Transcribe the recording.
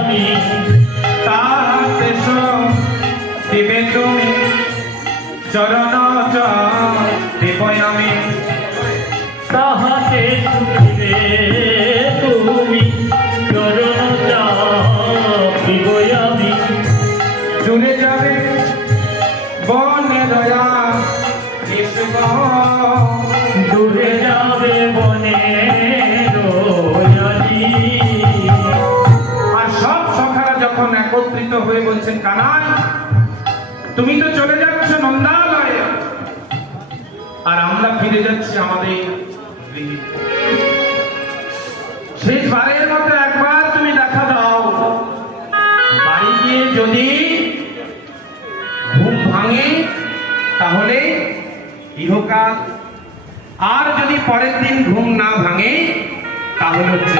আমি তাহাতে দিবে তুমি চরণ দেবই আমি তাহাতে দিবে তুমি চরণ দিবই আমি দূরে যাবে বনে দয়া দূরে যাবে বনে রয়ালি। আর সব সখারা যখন একত্রিত হয়ে বলছেন কানাই তুমি তো চলে যাচ্ছ নন্দালয়ে আর আমরা ফিরে যাচ্ছি আমাদের গৃহে। শেষবারের মতো একবার তুমি দেখা দাও, বাড়ি গিয়ে যদি ঘুম ভাঙে তাহলে ইহকাল, আর যদি পরের দিন ঘুম না ভাঙে তাহলে হচ্ছে